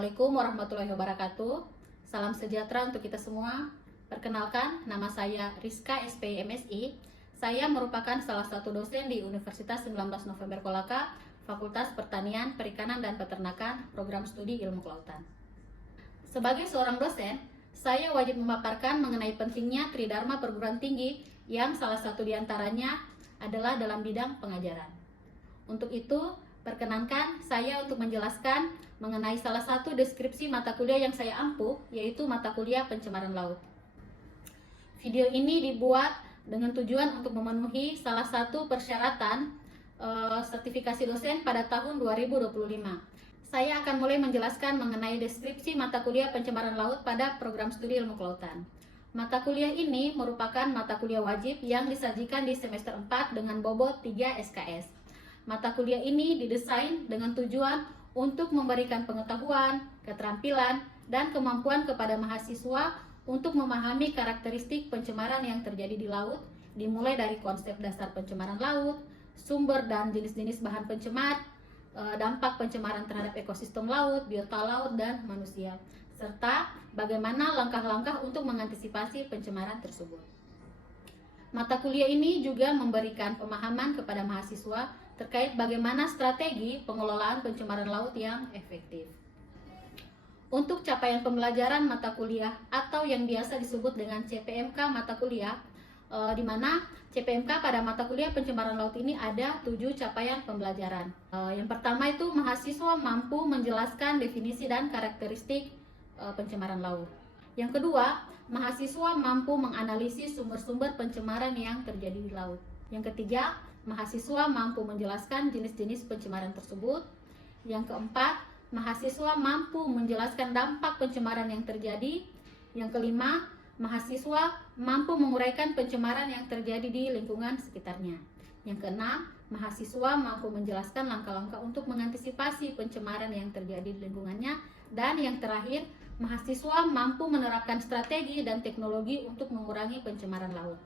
Assalamualaikum warahmatullahi wabarakatuh. Salam sejahtera untuk kita semua. Perkenalkan, nama saya Rizka SP MSI. Saya merupakan salah satu dosen di Universitas 19 November Kolaka, Fakultas Pertanian, Perikanan, dan Peternakan, Program Studi Ilmu Kelautan. Sebagai seorang dosen, saya wajib memaparkan mengenai pentingnya Tridharma perguruan tinggi yang salah satu diantaranya adalah dalam bidang pengajaran. Untuk itu, perkenankan saya untuk menjelaskan mengenai salah satu deskripsi mata kuliah yang saya ampuh, yaitu mata kuliah pencemaran laut. Video ini dibuat dengan tujuan untuk memenuhi salah satu persyaratan sertifikasi dosen pada tahun 2025. Saya akan mulai menjelaskan mengenai deskripsi mata kuliah pencemaran laut pada program studi ilmu kelautan. Mata kuliah ini merupakan mata kuliah wajib yang disajikan di semester 4 dengan bobot 3 SKS. Mata kuliah ini didesain dengan tujuan untuk memberikan pengetahuan, keterampilan, dan kemampuan kepada mahasiswa untuk memahami karakteristik pencemaran yang terjadi di laut, dimulai dari konsep dasar pencemaran laut, sumber dan jenis-jenis bahan pencemar, dampak pencemaran terhadap ekosistem laut, biota laut, dan manusia, serta bagaimana langkah-langkah untuk mengantisipasi pencemaran tersebut. Mata kuliah ini juga memberikan pemahaman kepada mahasiswa terkait bagaimana strategi pengelolaan pencemaran laut yang efektif. Untuk capaian pembelajaran mata kuliah atau yang biasa disebut dengan CPMK mata kuliah, di mana CPMK pada mata kuliah pencemaran laut ini ada 7 capaian pembelajaran. Yang pertama itu mahasiswa mampu menjelaskan definisi dan karakteristik pencemaran laut. Yang kedua, mahasiswa mampu menganalisis sumber-sumber pencemaran yang terjadi di laut. Yang ketiga, mahasiswa mampu menjelaskan jenis-jenis pencemaran tersebut. Yang keempat, mahasiswa mampu menjelaskan dampak pencemaran yang terjadi. Yang kelima, mahasiswa mampu menguraikan pencemaran yang terjadi di lingkungan sekitarnya. Yang keenam, mahasiswa mampu menjelaskan langkah-langkah untuk mengantisipasi pencemaran yang terjadi di lingkungannya. Dan yang terakhir, mahasiswa mampu menerapkan strategi dan teknologi untuk mengurangi pencemaran laut.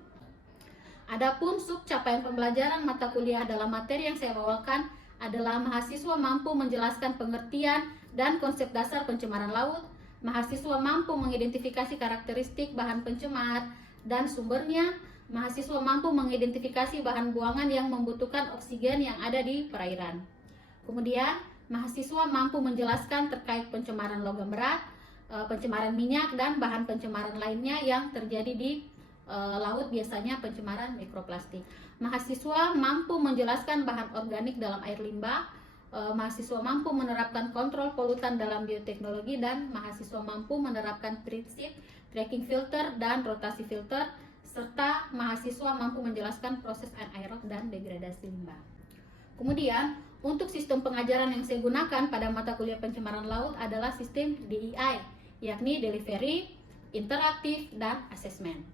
Adapun sub capaian pembelajaran mata kuliah dalam materi yang saya bawakan adalah mahasiswa mampu menjelaskan pengertian dan konsep dasar pencemaran laut, mahasiswa mampu mengidentifikasi karakteristik bahan pencemar dan sumbernya, mahasiswa mampu mengidentifikasi bahan buangan yang membutuhkan oksigen yang ada di perairan. Kemudian, mahasiswa mampu menjelaskan terkait pencemaran logam berat, pencemaran minyak, dan bahan pencemaran lainnya yang terjadi di laut, biasanya pencemaran mikroplastik. Mahasiswa mampu menjelaskan bahan organik dalam air limbah, mahasiswa mampu menerapkan kontrol polutan dalam bioteknologi, dan mahasiswa mampu menerapkan prinsip tracking filter dan rotasi filter, serta mahasiswa mampu menjelaskan proses anaerob dan degradasi limbah. Kemudian, untuk sistem pengajaran yang saya gunakan pada mata kuliah pencemaran laut adalah sistem DEI, yakni delivery, interaktif, dan asesmen.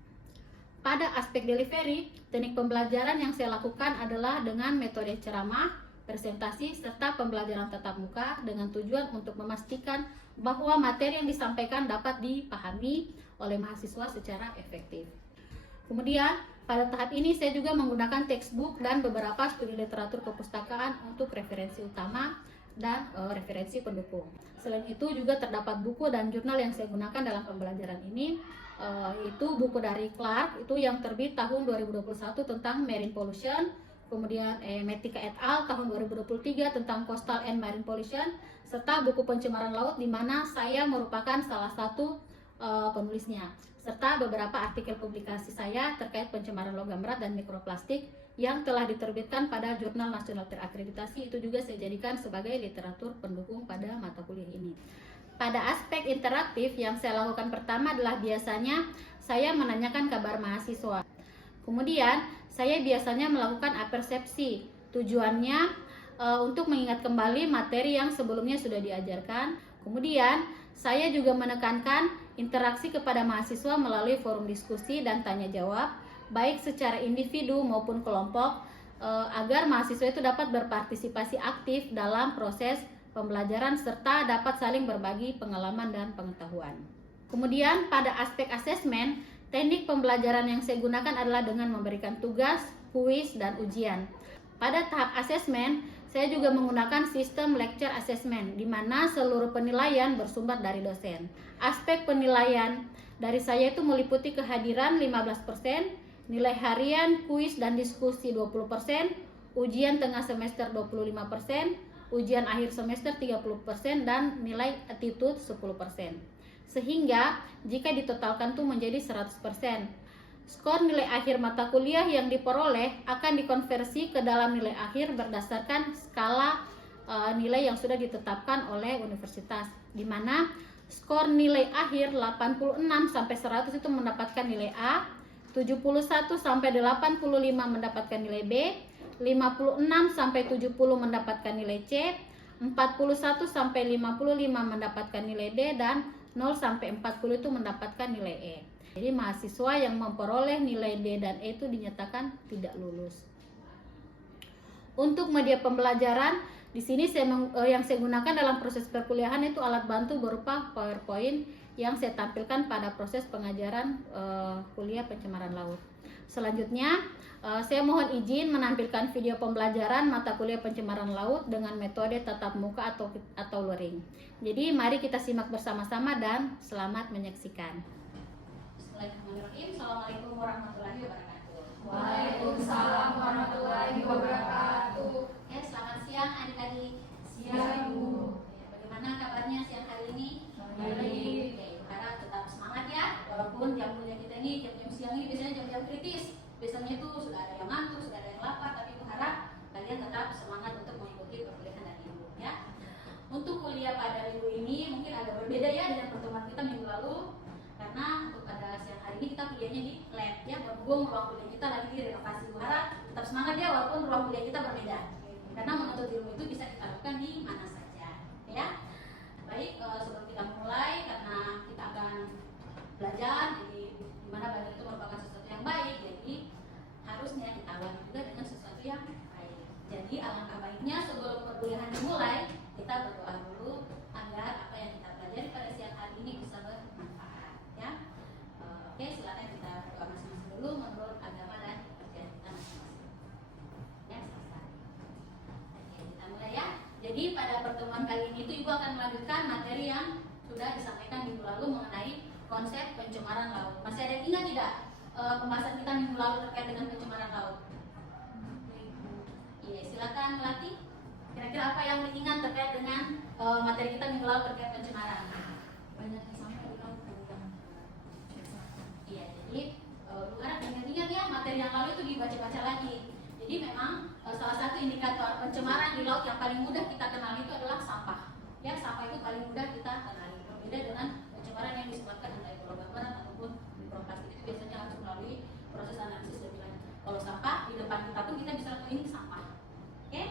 Pada aspek delivery, teknik pembelajaran yang saya lakukan adalah dengan metode ceramah, presentasi, serta pembelajaran tatap muka dengan tujuan untuk memastikan bahwa materi yang disampaikan dapat dipahami oleh mahasiswa secara efektif. Kemudian, pada tahap ini saya juga menggunakan textbook dan beberapa studi literatur kepustakaan untuk referensi utama dan referensi pendukung. Selain itu juga terdapat buku dan jurnal yang saya gunakan dalam pembelajaran ini, yaitu buku dari Clark itu yang terbit tahun 2021 tentang marine pollution, kemudian Metika et al. Tahun 2023 tentang coastal and marine pollution, serta buku pencemaran laut di mana saya merupakan salah satu penulisnya, serta beberapa artikel publikasi saya terkait pencemaran logam berat dan mikroplastik yang telah diterbitkan pada jurnal nasional terakreditasi. Itu juga saya jadikan sebagai literatur pendukung pada mata kuliah ini. Pada aspek interaktif yang saya lakukan pertama adalah biasanya saya menanyakan kabar mahasiswa. Kemudian saya biasanya melakukan apersepsi. Tujuannya untuk mengingat kembali materi yang sebelumnya sudah diajarkan. Kemudian saya juga menekankan interaksi kepada mahasiswa melalui forum diskusi dan tanya jawab, baik secara individu maupun kelompok, agar mahasiswa itu dapat berpartisipasi aktif dalam proses pembelajaran serta dapat saling berbagi pengalaman dan pengetahuan. Kemudian pada aspek asesmen, teknik pembelajaran yang saya gunakan adalah dengan memberikan tugas, kuis, dan ujian. Pada tahap asesmen, Saya juga menggunakan sistem lecture assessment, di mana seluruh penilaian bersumber dari dosen. Aspek penilaian dari saya itu meliputi kehadiran 15%, nilai harian, kuis dan diskusi 20%, ujian tengah semester 25%, ujian akhir semester 30%, dan nilai attitude 10%. Sehingga jika ditotalkan tuh menjadi 100%. Skor nilai akhir mata kuliah yang diperoleh akan dikonversi ke dalam nilai akhir berdasarkan skala nilai yang sudah ditetapkan oleh universitas, di mana skor nilai akhir 86 sampai 100 itu mendapatkan nilai A, 71 sampai 85 mendapatkan nilai B, 56 sampai 70 mendapatkan nilai C, 41 sampai 55 mendapatkan nilai D, dan 0 sampai 40 itu mendapatkan nilai E. Jadi mahasiswa yang memperoleh nilai D dan E itu dinyatakan tidak lulus. Untuk media pembelajaran, di sini yang saya gunakan dalam proses perkuliahan itu alat bantu berupa PowerPoint yang saya tampilkan pada proses pengajaran kuliah pencemaran laut. Selanjutnya, saya mohon izin menampilkan video pembelajaran mata kuliah pencemaran laut dengan metode tatap muka atau luring. Jadi mari kita simak bersama-sama dan selamat menyaksikan. Bismillahirrahmanirrahim. Assalamualaikum warahmatullahi wabarakatuh. Waalaikumsalam warahmatullahi wabarakatuh. Ya, selamat siang adik-adik. Siang, Bu. Bagaimana kabarnya siang hari ini? Baik. Oke, harap tetap semangat ya. Walaupun jam kuliah kita ini jam-jam siang ini biasanya jam-jam kritis. Biasanya itu sudah ada yang ngantuk, sudah ada yang lapar, tapi Ibu harap kalian tetap semangat untuk mengikuti perkuliahan dari Ibu ya. Untuk kuliah pada minggu ini mungkin agak berbeda ya dengan pertemuan kita minggu lalu. Karena untuk pada siang hari ini kita kuliahnya di lab ya, berhubung ruang kuliah kita lagi direnovasi. Bu harap tetap semangat ya walaupun ruang kuliah kita berbeda. Karena menuntut ilmu itu bisa kita lakukan di mana saja ya. Baik, sebelum kita mulai, karena kita akan belajar, jadi dimana belajar itu merupakan sesuatu yang baik, jadi harusnya kita awali juga dengan sesuatu yang baik. Jadi alangkah baiknya sebelum perkuliahan dimulai, kita berdoa dulu agar apa yang kita pelajari pada siang hari ini bisa bermanfaat ya. Oke, silakan kita berdoa masing-masing dulu menurut agama dan kepercayaan kita masing-masing ya. Selesai. Oke, kita mulai ya. Jadi pada pertemuan kali ini itu Ibu akan melanjutkan materi yang sudah disampaikan minggu lalu mengenai konsep pencemaran laut. Masih ada yang ingat tidak pembahasan kita minggu lalu terkait dengan pencemaran laut? Iya, silakan Melati. Kira-kira apa yang diingat terkait dengan materi kita minggu lalu terkait pencemaran? Banyak yang sampai di laut yang Iya, jadi Bu harap ingat-ingat ya materi yang lalu itu dibaca-baca lagi. Jadi memang salah satu indikator pencemaran di laut yang paling mudah kita kenal itu adalah sampah. Ya, sampah itu paling mudah kita kenali. Berbeda dengan pencemaran yang disebabkan entah itu logam berat ataupun mikroplastik, itu biasanya harus melalui proses analisis lebih lanjut. Kalau sampah di depan kita pun kita bisa tahu ini sampah. Oke?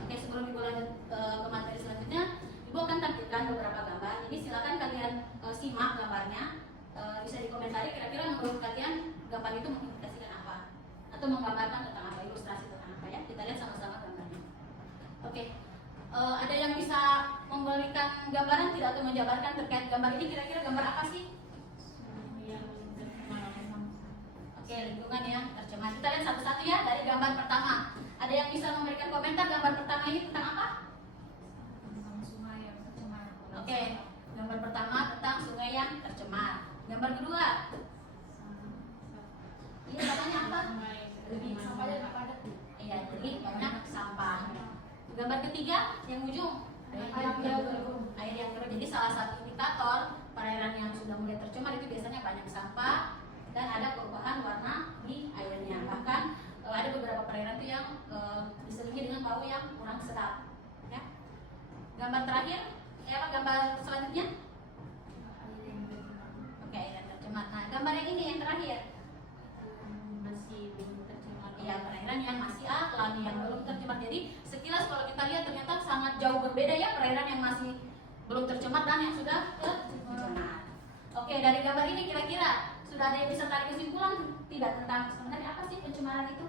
Oke, sebelum Ibu lanjut ke materi selanjutnya, Ibu akan tampilkan beberapa gambar. Jadi silakan kalian simak gambarnya. Bisa dikomentari kira-kira menurut kalian gambar itu mengindikasikan apa atau menggambarkan tentang apa, ilustrasi tentang apa ya. Kita lihat sama-sama gambarnya. Oke. Ada yang bisa memberikan gambaran tidak atau menjabarkan terkait gambar ini, kira-kira gambar apa sih? Oke, lingkungan yang tercemar. Kita lihat satu-satu ya dari gambar pertama. Ada yang bisa memberikan komentar gambar pertama ini tentang apa? tentang sungai yang tercemar. Oke, gambar pertama tentang sungai yang tercemar. Gambar kedua, iya katanya apa? Lebih sampahnya lebih padat. Iya, jadi banyak sampah. Gambar ketiga yang ujung, air yang keruh. Jadi salah satu indikator perairan yang sudah mulai tercemar itu biasanya banyak sampah dan ada perubahan warna di airnya. Bahkan ada beberapa perairan itu yang diselingi dengan bau yang kurang sedap. Ya. Gambar terakhir, gambar selanjutnya. Oke, air yang tercemar. Nah, gambar yang ini yang terakhir. Masih belum tercemar. Ya, perairan yang masih alami, yang belum tercemar. Jadi sekilas kalau kita lihat ternyata sangat jauh berbeda ya, perairan yang masih belum tercemar dan yang sudah tercemar. Oke, dari gambar ini kira-kira sudah ada yang bisa tarik kesimpulan tidak tentang sebenarnya apa sih pencemaran itu?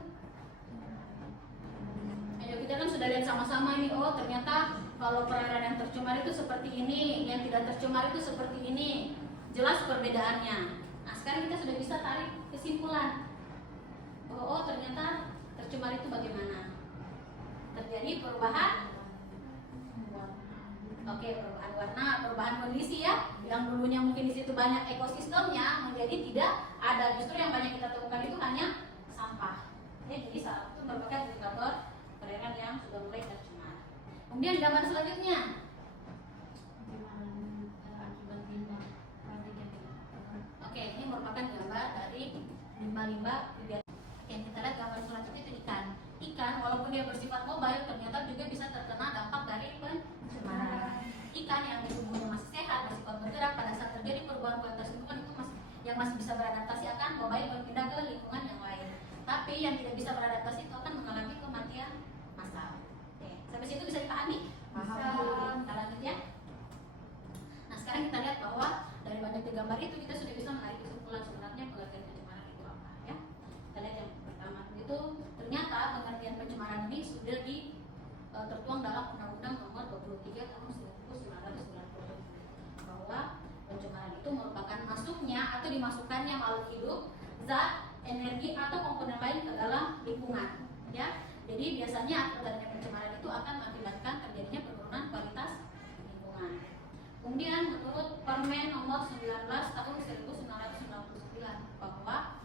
Ayo, kita kan sudah lihat sama-sama ini. Oh, ternyata kalau perairan yang tercemar itu seperti ini, yang tidak tercemar itu seperti ini. Jelas perbedaannya. Nah, sekarang kita sudah bisa tarik kesimpulan. Oh, ternyata tercemar itu bagaimana? terjadi perubahan. Oke, perubahan warna, perubahan kondisi ya. Yang dulunya mungkin di situ banyak ekosistemnya menjadi tidak ada. Justru yang banyak kita temukan itu hanya sampah. Ya, jadi salah itu merupakan indikator perairan yang sudah mulai tercemar. Kemudian gambar selanjutnya. Akibat limbah pabrik yang Oke, ini merupakan gambar dari limbah-limbah. Oke, kita lihat gambar selanjutnya itu ikan. Ikan walaupun dia bersifat mobile ternyata juga bisa terkena dampak dari pencemaran. Ikan yang tubuhnya masih sehat, bersifat bergerak pada saat terjadi perubahan kualitas lingkungan itu masih bisa beradaptasi akan mobile berpindah ke lingkungan yang lain. Tapi yang tidak bisa beradaptasi itu akan mengalami kematian massal. Oke, sampai situ bisa dipahami? Kita lanjut ya. Nah, sekarang kita lihat bahwa dari banyaknya gambar itu kita sudah bisa menarik kesimpulan sebenarnya pengertian pencemaran itu apa ya. Kita lihat yang pertama itu ternyata pengertian pencemaran ini sudah tertuang dalam Undang-Undang Nomor 23 Tahun 1990 bahwa pencemaran itu merupakan masuknya atau dimasukkannya makhluk hidup, zat, energi atau komponen lain ke dalam lingkungan ya. Jadi biasanya adanya pencemaran itu akan mengakibatkan terjadinya penurunan kualitas lingkungan. Kemudian menurut Permen Nomor 19 Tahun 1999 bahwa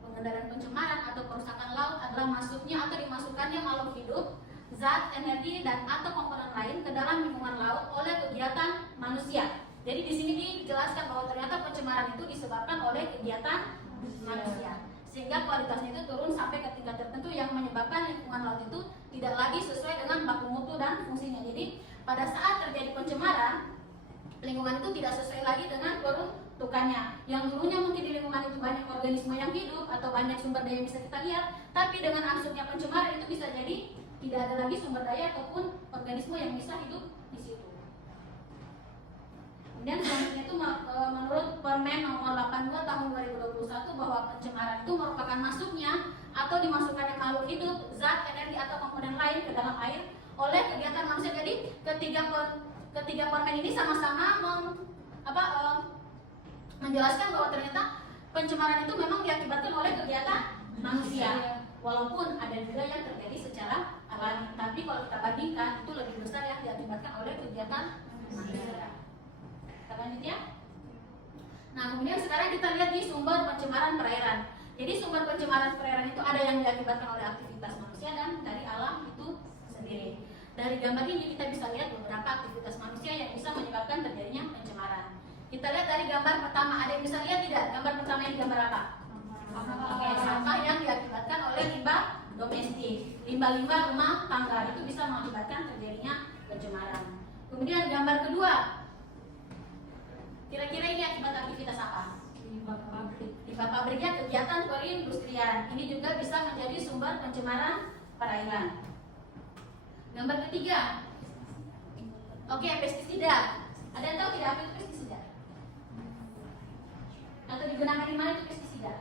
pengendalian pencemaran atau kerusakan laut adalah masuknya atau dimasukkannya makhluk hidup, zat, energi dan atau komponen lain ke dalam lingkungan laut oleh kegiatan manusia. Jadi di sini dijelaskan bahwa ternyata pencemaran itu disebabkan oleh kegiatan manusia, sehingga kualitasnya itu turun sampai ke tingkat tertentu yang menyebabkan lingkungan laut itu tidak lagi sesuai dengan baku mutu dan fungsinya. Jadi pada saat terjadi pencemaran, lingkungan itu tidak sesuai lagi dengan peruntukannya. Yang dulunya mungkin di lingkungan itu banyak organisme yang hidup atau banyak sumber daya yang bisa kita lihat, tapi dengan masuknya pencemaran itu bisa jadi tidak ada lagi sumber daya ataupun organisme yang bisa hidup di situ. Kemudian selanjutnya itu menurut Permen Nomor 82 Tahun 2021 bahwa pencemaran itu merupakan masuknya atau dimasukkannya makhluk hidup, zat, energi atau komponen lain ke dalam air oleh kegiatan manusia. Jadi ketiga permen ini sama-sama menjelaskan bahwa ternyata pencemaran itu memang diakibatkan oleh kegiatan manusia. Walaupun ada juga yang terjadi secara alami, tapi kalau kita bandingkan itu lebih besar yang diakibatkan oleh kegiatan manusia. Kita lanjut ya. Nah, kemudian sekarang kita lihat di sumber pencemaran perairan. Jadi sumber pencemaran perairan itu ada yang diakibatkan oleh aktivitas manusia dan dari alam itu sendiri. Dari gambar ini kita bisa lihat beberapa aktivitas manusia yang bisa menyebabkan terjadinya pencemaran. Kita lihat dari gambar pertama, ada yang bisa lihat tidak? Gambar pertama ini gambar apa? Oke, sampah yang diakibatkan oleh limbah domestik, limbah-limbah rumah tangga itu bisa mengakibatkan terjadinya pencemaran. Kemudian gambar kedua, kira-kira ini akibat aktivitas apa? limbah pabrik. Limbah pabriknya kegiatan perindustrian. Ini juga bisa menjadi sumber pencemaran perairan. Gambar ketiga, oke, pestisida. Ada yang tahu tidak apa itu pestisida? Atau digunakan di mana itu pestisida?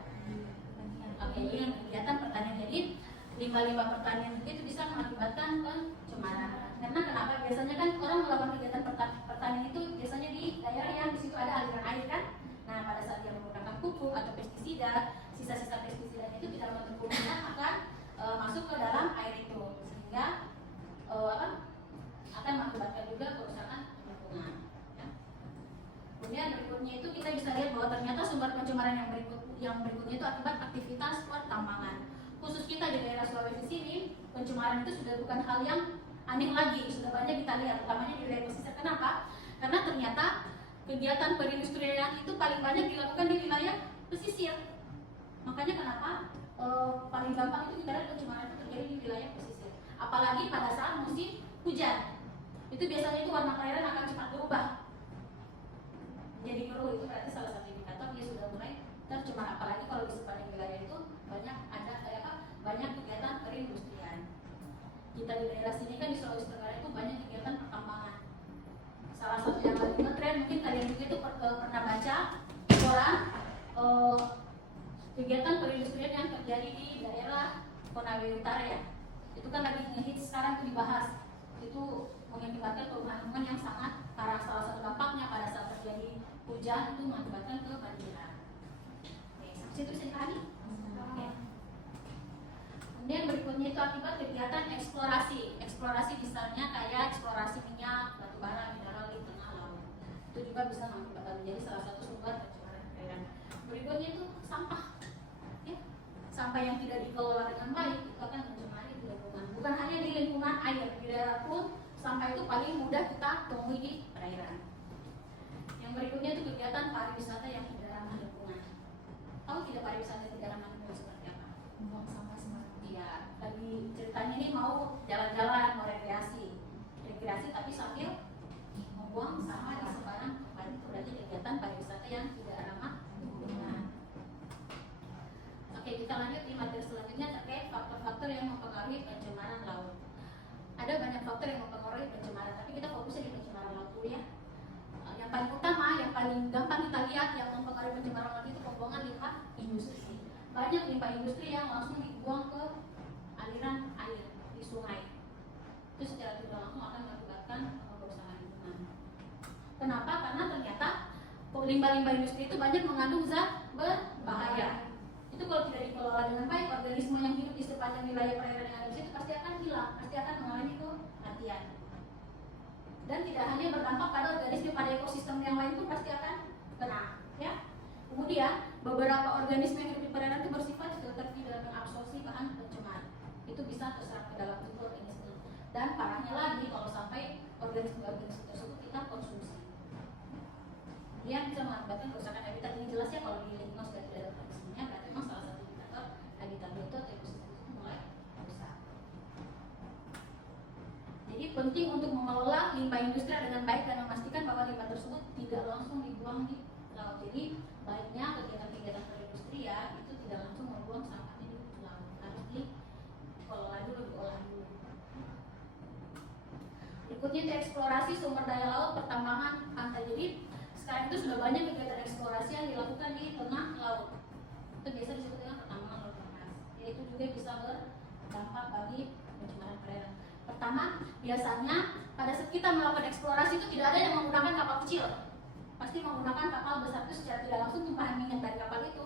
Oke, ini yang kegiatan pertanian. Jadi limbah-limbah pertanian itu bisa mengakibatkan pencemaran. Karena kenapa? Biasanya kan orang melakukan kegiatan pertanian itu biasanya di daerah yang di situ ada aliran air kan. Nah, pada saat dia menggunakan pupuk atau pestisida, sisa-sisa pestisida itu tidak kemungkinan akan masuk ke dalam air itu, sehingga akan mengakibatkan juga kerusakan lingkungan. Ya. Kemudian berikutnya itu kita bisa lihat bahwa ternyata sumber pencemaran yang berikutnya itu akibat aktivitas pertambangan. Khusus kita di daerah Sulawesi sini, pencemaran itu sudah bukan hal yang aneh lagi, sudah banyak kita lihat, utamanya di wilayah pesisir. Kenapa? Karena ternyata kegiatan perindustrian itu paling banyak dilakukan di wilayah pesisir. Makanya kenapa paling gampang itu kita lihat pencemaran itu terjadi di wilayah pesisir. Apalagi pada saat musim hujan, itu biasanya itu warna perairan akan cepat berubah jadi keruh. Itu berarti salah satu indikator dia sudah mulai tercemar. Apalagi kalau di sepanjang wilayah itu banyak kegiatan perindustrian. Kita di daerah sini kan di Sulawesi Tenggara itu banyak kegiatan pertambangan. Salah satu yang lagi ngetren mungkin kalian juga itu pernah baca koran kegiatan perindustrian yang terjadi di daerah Konawe Utara ya. Itu kan lagi ngehits sekarang itu dibahas. Itu mengakibatkan perubahan lingkungan yang sangat parah. Salah satu dampaknya pada saat terjadi hujan itu mengakibatkan kebanjiran. Oke, sampai situ bisa dipahami? Oke. Kemudian Kemudian berikutnya itu akibat kegiatan eksplorasi. Eksplorasi misalnya kayak eksplorasi minyak, batu bara, mineral di tengah laut. Itu juga bisa menjadi salah satu sumber pencemaran perairan. Berikutnya itu sampah. Ya, sampah yang tidak dikelola dengan baik itu akan mencemari lingkungan. Bukan hanya di lingkungan air, di darat pun sampah itu paling mudah kita temui di perairan. Yang berikutnya itu kegiatan pariwisata yang tidak ramah lingkungan. Tahu tidak pariwisata yang tidak ramah lingkungan seperti apa? Membuang sampah sembarangan. Iya, lagi ceritanya ini mau jalan-jalan, mau rekreasi, tapi sambil membuang sampah di sembarang tempat. Itu berarti kegiatan pariwisata yang tidak ramah lingkungan. Oke, kita lanjut di materi selanjutnya terkait faktor-faktor yang mempengaruhi pencemaran laut. Ada banyak faktor yang mempengaruhi pencemaran, tapi kita fokusnya di pencemaran laut dulu ya. Yang paling utama, yang paling gampang kita lihat yang mempengaruhi pencemaran laut itu pembuangan limbah industri. Banyak limbah industri yang langsung dibuang ke aliran air di sungai. Itu secara tidak langsung akan mengakibatkan kerusakan lingkungan. Kenapa? Karena ternyata limbah-limbah industri itu banyak mengandung zat berbahaya. Itu kalau tidak dikelola dengan baik, organisme yang hidup di sepanjang wilayah perairan yang ada di situ pasti akan hilang, pasti akan mengalami kematian. Dan tidak hanya berdampak pada organisme, pada ekosistem yang lain pun pasti akan kena. Ya. Kemudian beberapa organisme yang hidup di perairan itu bersifat filter tidak mengabsorpsi bahan pencemar. Itu bisa terserap ke dalam tubuh organisme. Dan parahnya lagi kalau sampai organisme-organisme tersebut kita konsumsi, dia bisa mengakibatkan kerusakan habitat. Ini jelas ya kalau di lingkungan sudah tidak ada organismenya, berarti memang salah satu indikator habitat itu atau ekosistem itu mulai rusak. Jadi penting untuk mengelola limbah industri dengan baik dan memastikan bahwa limbah tersebut tidak langsung dibuang di laut. Jadi baiknya kegiatan-kegiatan perindustrian itu tidak langsung membuang sampahnya di laut, harus dikelola dulu, diolah dulu. Berikutnya itu eksplorasi sumber daya laut, pertambangan pantai. Jadi sekarang itu sudah banyak kegiatan eksplorasi yang dilakukan di tengah laut. Itu biasa disebut dengan pertambangan laut lepas. Yaitu juga bisa berdampak bagi pencemaran perairan. Pertama, biasanya pada saat kita melakukan eksplorasi itu tidak ada yang menggunakan kapal kecil. Pasti menggunakan kapal besar. Itu secara tidak langsung tumpahan minyak dari kapal itu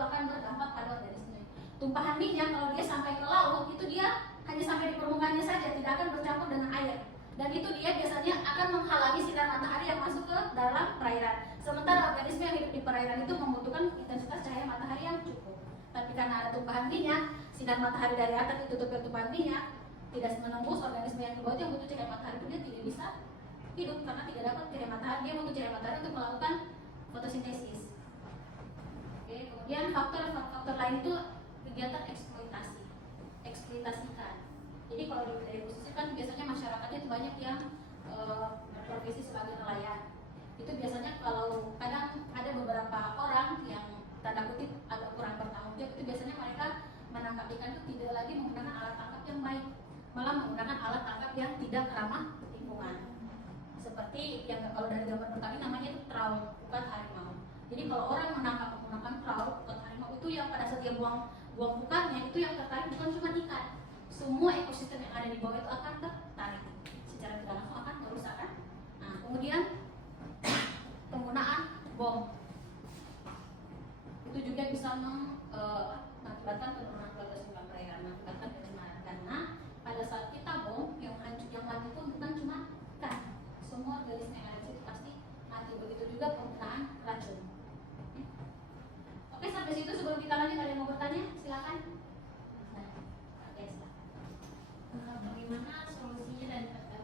akan berdampak pada organisme. Tumpahan minyak kalau dia sampai ke laut itu dia hanya sampai di permukaannya saja, tidak akan bercampur dengan air. Dan itu dia biasanya akan menghalangi sinar matahari yang masuk ke dalam perairan. Sementara organisme yang hidup di perairan itu membutuhkan intensitas cahaya matahari yang cukup. Tapi karena ada tumpahan minyak, sinar matahari dari atas ditutup ke tumpahan minyak, tidak menembus organisme yang di bawah yang butuh cahaya matahari itu dia tidak bisa hidup karena tidak dapat cahaya matahari. Dia butuh cahaya matahari untuk melakukan fotosintesis. Oke, kemudian faktor lain itu kegiatan eksploitasi ikan. Jadi kalau di wilayah pesisir kan biasanya masyarakatnya itu banyak yang berprofesi sebagai nelayan. Itu biasanya kalau kadang ada beberapa orang yang tanda kutip agak kurang bertanggung jawab, itu biasanya mereka menangkap ikan itu tidak lagi menggunakan alat tangkap yang baik, malah menggunakan alat tangkap yang tidak ramah lingkungan. Seperti yang kalau dari gambar pertama namanya itu trawl, bukan harimau. Jadi kalau orang menangkap menggunakan trawl, bukan harimau, itu yang pada saat dia buang bukannya itu yang tertarik bukan cuma ikan. Semua ekosistem yang ada di bawah itu akan tertarik, secara tidak langsung akan merusakkan. Nah, kemudian penggunaan bom itu juga bisa mengakibatkan penurunan kualitas limbah perairan, mengakibatkan pencemaran. Karena pada saat kita bom, yang mati itu bukan cuma ikan, semua organisme yang ada di situ pasti mati. Begitu juga penggunaan racun. Oke, sampai situ. Sebelum kita lanjut, ada yang mau bertanya? Silakan.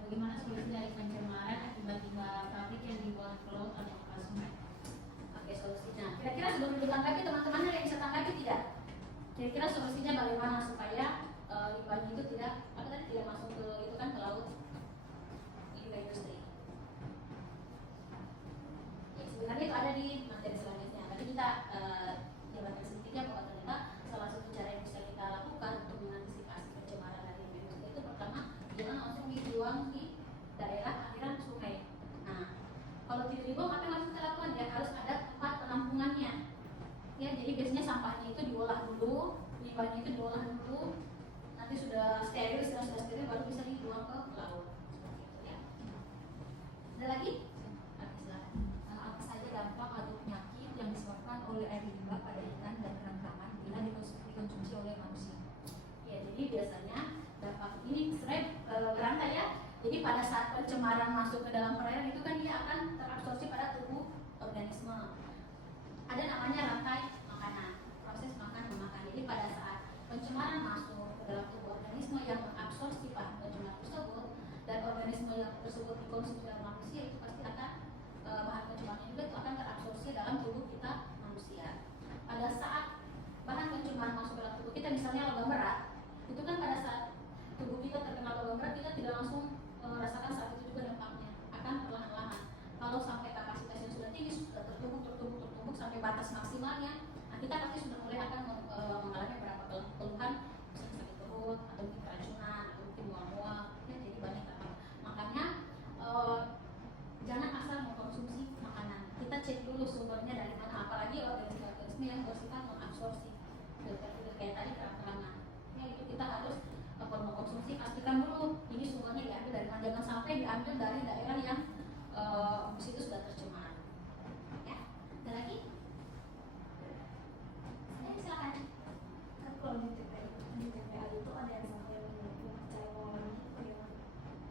Bagaimana solusi dari pencemaran akibat limbah pabrik yang dibuang ke laut atau ke sungai? Oke, solusinya. Kira-kira sebelum ditanggapi, teman-teman ada yang bisa tanggapi tidak? Kira-kira solusinya bagaimana supaya limbahnya itu tidak masuk ke ke laut, limbah industri? Ya, sebenarnya itu ada di materi selanjutnya. Tadi kita jabarkan sedikitnya bahwa ternyata salah satu cara yang bisa kita lakukan untuk mengantisipasi pencemaran dari limbah industri itu pertama, jangan langsung dibuang di daerah aliran sungai. Nah, kalau tidak dibuang apa yang harus kita lakukan? Ya harus ada tempat penampungannya. Ya, jadi biasanya sampahnya itu diolah dulu, limbahnya itu diolah dulu, nanti sudah steril baru bisa dibuang ke laut. Seperti itu ya. Ada lagi? Silakan. Apa saja dampak atau penyakit yang disebabkan oleh air limbah pada ikan dan kerangkangan bila dikonsumsi oleh manusia? Ya, jadi pencemaran masuk ke dalam perairan itu kan dia akan terabsorpsi pada tubuh organisme. Ada namanya rantai makanan, proses makan memakan. Jadi pada saat pencemaran masuk ke dalam tubuh organisme yang mengabsorpsi bahan pencemar tersebut dan organisme yang tersebut dikonsumsi oleh manusia, itu pasti akan bahan pencemarnya juga itu akan terabsorpsi dalam tubuh kita manusia. Pada saat bahan pencemar masuk ke dalam tubuh kita, misalnya logam berat, itu kan pada saat tubuh kita terkena logam berat, kita tidak langsung merasakan saat itu juga dampaknya, akan perlahan-lahan. Kalau sampai kapasitasnya sudah tinggi, sudah tertumbuk sampai batas maksimalnya, nah kita pasti sudah mulai akan mengalami beberapa keluhan, misalnya sakit perut, atau mungkin keracunan, atau mungkin mual-mual, ya, jadi banyak dampak. Makanya jangan asal mengkonsumsi makanan. Kita cek dulu sumbernya dari mana, apalagi organisme yang bersifat mengabsorpsi. Kayak tadi kerang-kerangan, ya itu kita harus kalau mengkonsumsi pastikan dulu ini sumbernya diambil dari mana, jangan sampai diambil dari daerah yang situ sudah tercemar. Ya, ada lagi? Ya, silakan. Kan kalau di TPA itu ada yang sampai menumpuk cairan gitu.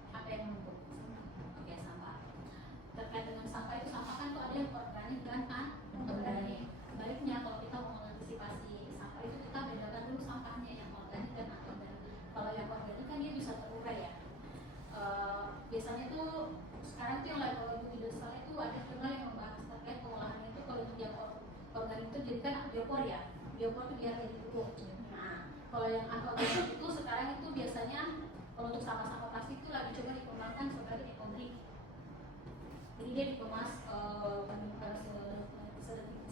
Apa yang menumpuk? Oke, sampah. Terkait dengan sampah itu, sampah kan tuh ada yang organik dan anorganik. Baiknya kalau kita mau mengantisipasi sampah itu, kita bedakan dulu sampahnya yang organik dan anorganik. Kalau yang organik kan dia bisa terurai ya. Biasanya tuh sekarang tuh yang lagi kalau itu tidak salah itu ada jurnal yang membahas terkait pengolahan itu. Kalau untuk yang organik itu jadi kan biopor ya. Biopor itu biar jadi pupuk. Nah, kalau yang anorganik itu sekarang itu biasanya kalau untuk sampah-sampah plastik itu lagi coba dikembangkan sebagai ekobrik. Jadi dia dikemas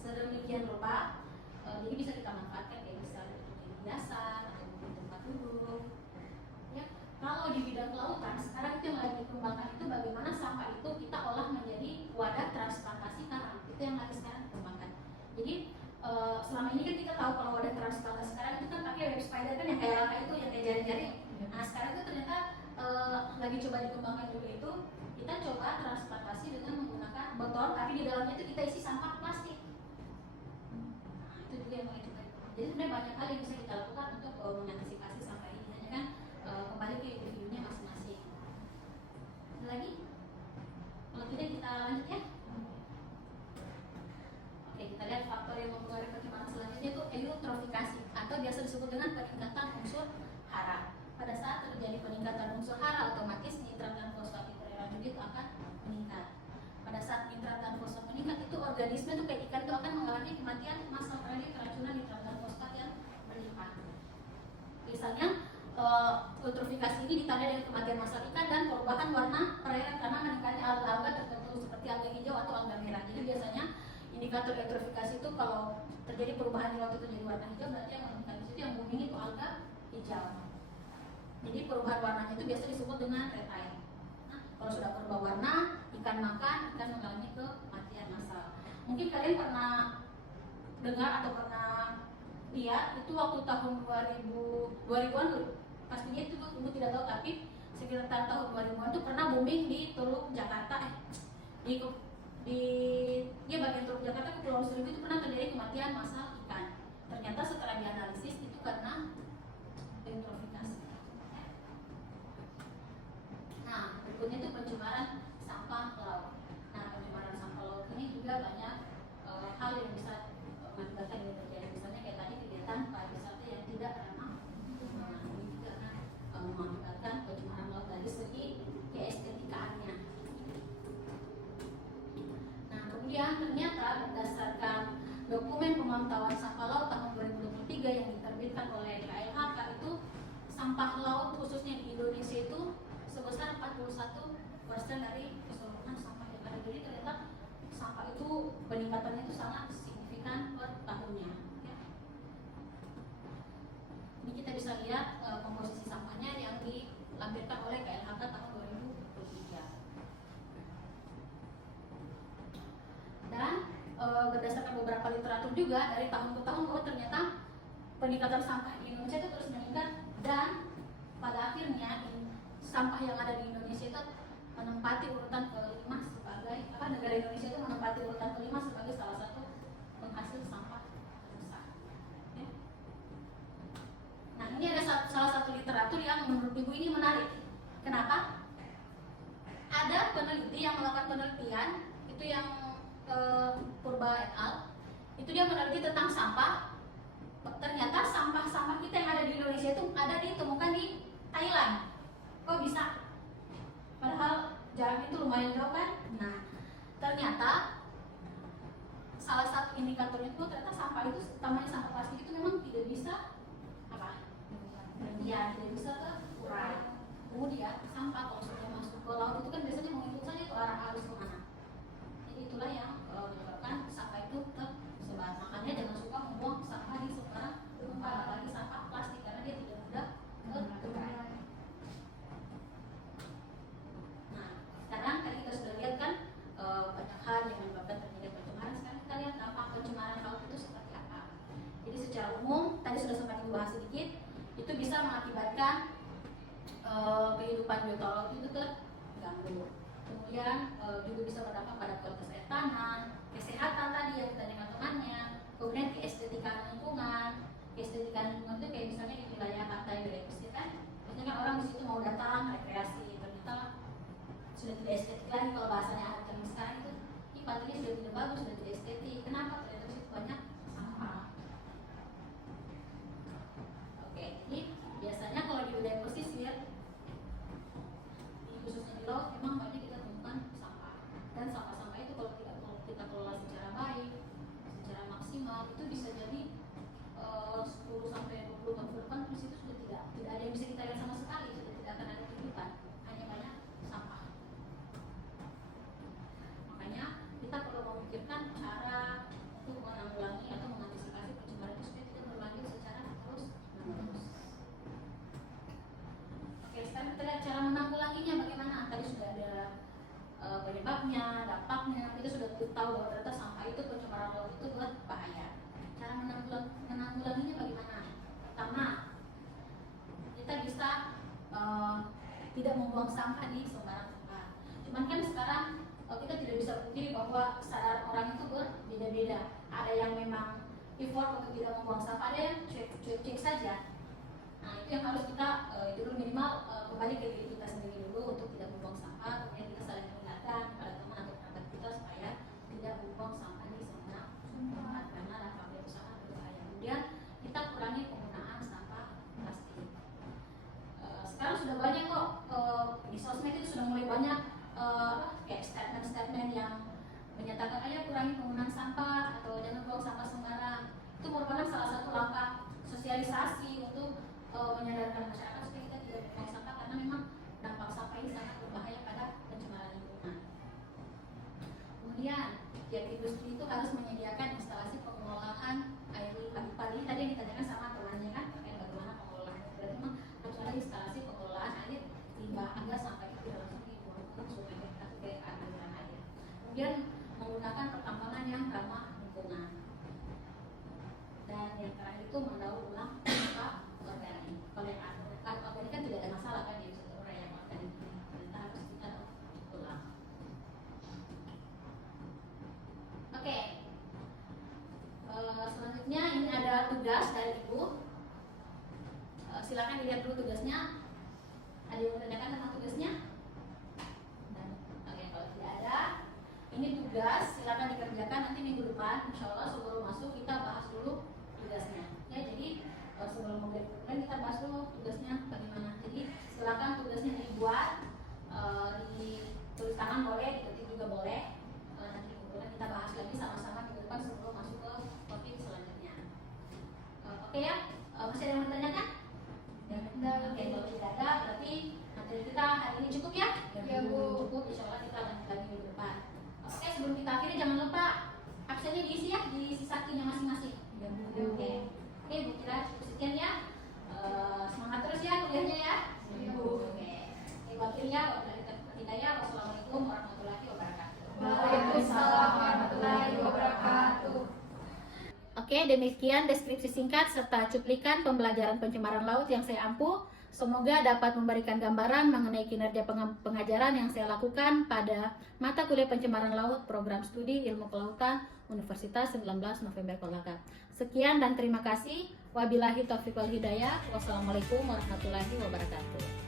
sedemikian rupa, jadi bisa kita manfaatkan kayak misalnya untuk hiasan atau mungkin tempat duduk. Ya, kalau di bidang kelautan sekarang itu yang lagi dikembangkan itu bagaimana sampah itu kita olah menjadi wadah transplantasi karang. Itu yang lagi sekarang dikembangkan. Jadi selama ini kan kita tahu kalau wadah transplantasi karang itu kan pakai web spider kan yang kayak laka itu, yang kayak jari-jari. Nah sekarang itu ternyata lagi coba dikembangkan juga itu, kita coba transplantasi dengan menggunakan botol, tapi di dalamnya itu kita isi sampah plastik. Nah, itu juga yang mau coba. Jadi sebenarnya banyak hal yang bisa kita lakukan untuk mengantisipasi sampah ini. Hanya kan kembali ke individunya masing-masing. Ada lagi? Kalau tidak kita lanjut ya. Oke, kita lihat faktor yang mempengaruhi pencemaran selanjutnya itu eutrofikasi atau biasa disebut dengan peningkatan unsur hara. Pada saat terjadi peningkatan unsur hara, otomatis nitrat dan fosfat di perairan juga itu akan meningkat. Pada saat nitrat dan fosfat meningkat, itu organisme itu kayak ikan itu akan mengalami kematian massal karena keracunan nitrat dan fosfat yang berlimpah. Misalnya eutrofikasi ini ditandai dengan kematian massal ikan dan perubahan warna perairan karena meningkatnya alga-alga tertentu seperti alga hijau atau alga merah. Jadi biasanya indikator eutrofikasi itu kalau terjadi perubahan di laut itu jadi warna hijau, berarti yang meningkat di situ yang booming itu alga hijau. Jadi perubahan warnanya itu biasa disebut dengan red tide. Nah, kalau sudah berubah warna, ikan makan, ikan mengalami kematian massal. Mungkin kalian pernah dengar atau pernah lihat itu waktu tahun 2000-an pastinya itu ibu tidak tahu, tapi sekitar tahun 2000-an itu pernah booming di Teluk Jakarta di bagian Teluk Jakarta Kepulauan Seribu itu pernah terjadi kematian massal ikan. Ternyata setelah dianalisis itu karena eutrofikasi. Nah, berikutnya itu pencemaran sampah laut. Nah, pencemaran sampah laut ini juga banyak hal yang bisa mengakibatkan ini terjadi. Misalnya kayak tadi kegiatan pariwisata yang tidak ramah lingkungan. Ini juga akan mengakibatkan pencemaran laut dari segi keestetikaannya. Nah, kemudian ternyata berdasarkan dokumen pemantauan sampah laut tahun 2023 yang diterbitkan oleh KLHK itu, sampah laut khususnya di Indonesia itu sebesar 41% dari keseluruhan sampah yang ada. Jadi ternyata sampah itu peningkatannya itu sangat signifikan per tahunnya. Ya. Ini kita bisa lihat komposisi sampahnya yang dilampirkan oleh KLHK tahun 2023. Dan berdasarkan beberapa literatur juga dari tahun ke tahun bahwa ternyata peningkatan sampah di Indonesia itu terus meningkat, dan pada akhirnya sampah yang ada di Indonesia itu menempati urutan ke-5 sebagai negara Indonesia itu menempati urutan ke-5 sebagai salah satu penghasil sampah terbesar. Ya. Nah, ini ada salah satu literatur yang menurut ibu ini menarik. Kenapa? ada peneliti yang melakukan penelitian itu yang Purba et al. Itu dia meneliti tentang sampah. Ternyata sampah-sampah kita yang ada di Indonesia itu ada ditemukan di Thailand. Kok bisa? Padahal jarak itu lumayan jauh kan? Nah, ternyata salah satu indikatornya itu ternyata sampah itu, utamanya sampah plastik itu memang tidak bisa apa? Ya, tidak bisa terurai. Kemudian sampah kalau sudah masuk ke laut itu kan biasanya mengikut saja ke arah arus kemana. Jadi itulah yang menyebabkan sampah itu tersebar. Makanya jangan suka membuang sampah di sembarang tempat, apalagi sampah plastik karena dia tidak mudah terurai. Nah, sekarang tadi kita sudah lihat kan banyak hal yang menyebabkan terjadi pencemaran. Sekarang kita lihat dampak pencemaran laut itu seperti apa. Jadi secara umum tadi sudah sempat dibahas sedikit, itu bisa mengakibatkan kehidupan biota laut itu terganggu. Kemudian juga bisa berdampak pada kualitas air tanah, kesehatan tadi yang kita dengar temannya, kemudian keestetikan lingkungan. Keestetikan lingkungan itu kayak misalnya di wilayah pantai wilayah pesisir kan, biasanya kan orang di situ mau datang rekreasi, ternyata sudah tidak estetik lagi kalau bahasanya anak zaman sekarang itu, ini pantainya sudah tidak bagus, sudah tidak estetik. Kenapa? Ternyata di situ banyak sampah. Oke, jadi biasanya kalau di wilayah pesisir, khususnya di laut, memang banyak kita temukan sampah. Dan sampah-sampah itu kalau kita kelola secara baik, secara maksimal, itu bisa jadi 10 sampai 20 tahun ke depan di situ sudah tidak ada yang bisa kita lihat sama sekali, sudah tidak akan ada kehidupan, hanya banyak sampah. Makanya kita perlu memikirkan cara untuk menanggulangi atau mengantisipasi pencemaran itu supaya tidak berlanjut secara terus-menerus. Oke, sekarang kita lihat cara menanggulanginya bagaimana. Tadi sudah ada penyebabnya, dampaknya. Kita sudah tahu bahwa ternyata sampah itu, pencemaran laut itu berbahaya. Cara menanggulanginya bagaimana? Pertama, kita bisa tidak membuang sampah di sembarang tempat. Cuman kan sekarang kita tidak bisa pungkiri bahwa kesadaran orang itu berbeda-beda. Ada yang memang effort untuk tidak membuang sampah, ada yang cuek-cuek saja. Nah, itu yang harus kita itu dulu minimal kembali ke diri kita sendiri dulu untuk tidak membuang sampah. Kemudian kita saling mengingatkan pada teman atau kerabat kita supaya tidak membuang sampah di sembarang tempat karena dampak dari usaha berbahaya. Kemudian kita kurangi penggunaan sampah plastik. Sekarang sudah banyak kok di sosmed itu sudah mulai banyak kayak statement-statement yang menyatakan ayo kurangi penggunaan sampah atau jangan buang sampah sembarang. Itu merupakan salah satu langkah sosialisasi untuk menyadarkan masyarakat supaya kita tidak membuang sampah karena memang dampak sampah ini sangat berbahaya pada pencemaran lingkungan. Kemudian tiap industri itu harus menyediakan instalasi pengelolaan air limbah. Tadi yang ditanyakan sama temannya kan terkait bagaimana pengelolaan. Berarti memang harus ada instalasi pengelolaan air limbah agar sampah itu tidak langsung dibuang ke sungai atau ke aliran air. Kemudian menggunakan pertambangan yang ramah lingkungan. Dan yang terakhir itu mendaur ulang sampah organik. Kalau yang organik kan tidak ada masalah kan, ya bisa terurai. Yang organik kita harus kita ulang. Oke. Selanjutnya ini ada tugas dari Ibu. Silakan dilihat dulu tugasnya. Ada yang menanyakan tentang tugasnya? Oke, kalau tidak ada, ini tugas silakan dikerjakan nanti minggu depan. Insya Allah sebelum masuk kita bahas dulu tugasnya. Ya, jadi sebelum mulai program kita bahas dulu tugasnya bagaimana. Jadi silakan tugasnya dibuat, ditulis tangan boleh, diketik juga boleh. Nanti kemudian kita bahas lagi sama-sama minggu depan sebelum masuk ke topik selanjutnya. Oke ya, masih ada yang mau ditanyakan? Oke, kalau tidak ada berarti materi kita hari ini cukup ya? Ya, Bu. Cukup, insya Allah kita lanjut lagi minggu depan. Oke, sebelum kita akhiri jangan lupa absennya diisi ya di sakinya masing-masing. Ya, Bu. Oke, Bu Kira sekian ya. Semangat terus ya kuliahnya ya. Ya, Bu. Oke, wakilnya wassalamualaikum warahmatullahi wabarakatuh. Waalaikumsalam warahmatullahi wabarakatuh. Oke, demikian deskripsi singkat serta cuplikan pembelajaran pencemaran laut yang saya ampuh. Semoga dapat memberikan gambaran mengenai kinerja pengajaran yang saya lakukan pada mata kuliah pencemaran laut program studi ilmu kelautan Universitas 19 November Kolaka. Sekian dan terima kasih. Wabillahi taufiq wal hidayah. Wassalamualaikum warahmatullahi wabarakatuh.